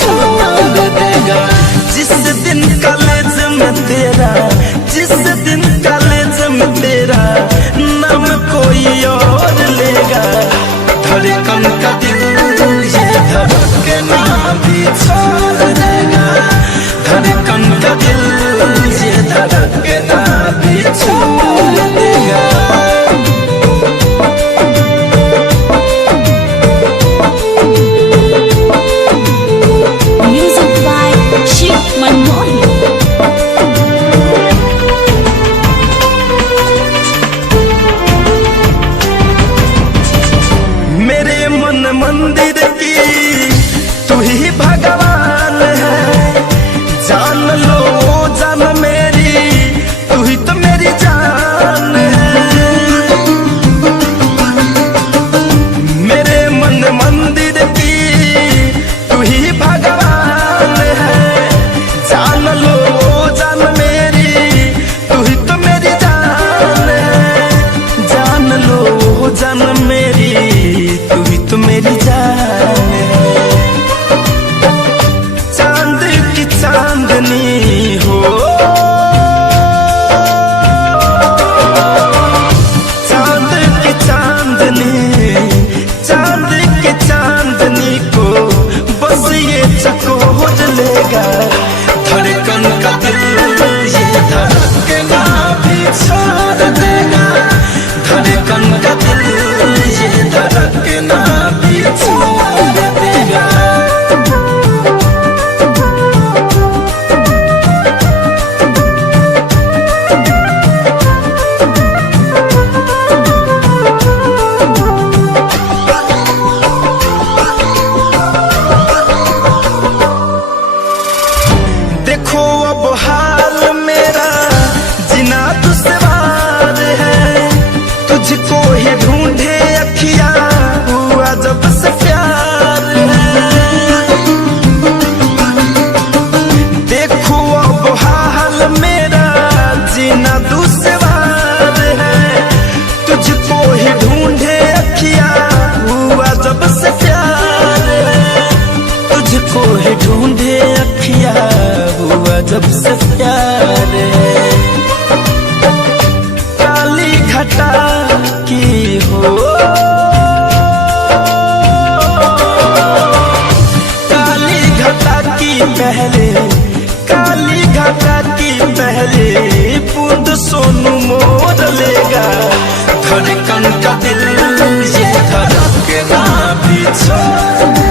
छोड़ देगा। जिस दिन कॉलेज में तेरा, जिस दिन कॉलेज में तेरा नाम कोई और लेगा, धड़कन का दिल ये धड़कना भी छोड़ देगा। धड़कन का दिल ये धड़कना भी छोड़ देगा। मंदिर की तू ही भगवान है, जान लो जान मेरी, तू ही तो मेरी जान है। मेरे मन मंदिर की तू ही भगवान है, जान लो जान मेरी, तू ही तो मेरी जान है। जान लो जान मेरी, तू ही तो मेरी जान है। चांद की चांदनी हो, चांद की चांदनी, चांद की चांदनी को बस ये चकोर लेगा। धड़कन का दिल ये धड़कना भी छोड़ देगा। धड़कन का दिल ये धड़कना भी छोड़ देगा। देखो अब हाल मेरा जीना दुश्वार है, तुझको ही ढूंढे अखियां हुआ जब से प्यार है। देखो अब हाल मेरा जीना दुश्वार है, तुझको ही ढूंढे अखियां हुआ जब से प्यार है। तुझको ही ढूंढे अखियां हुआ जब से प्यार है। काली घटा की हो, काली घटा की पहले, काली घटा की पहले बूंद सोनू मोर लेगा। धड़कन का दिल ये धड़कना भी छोड़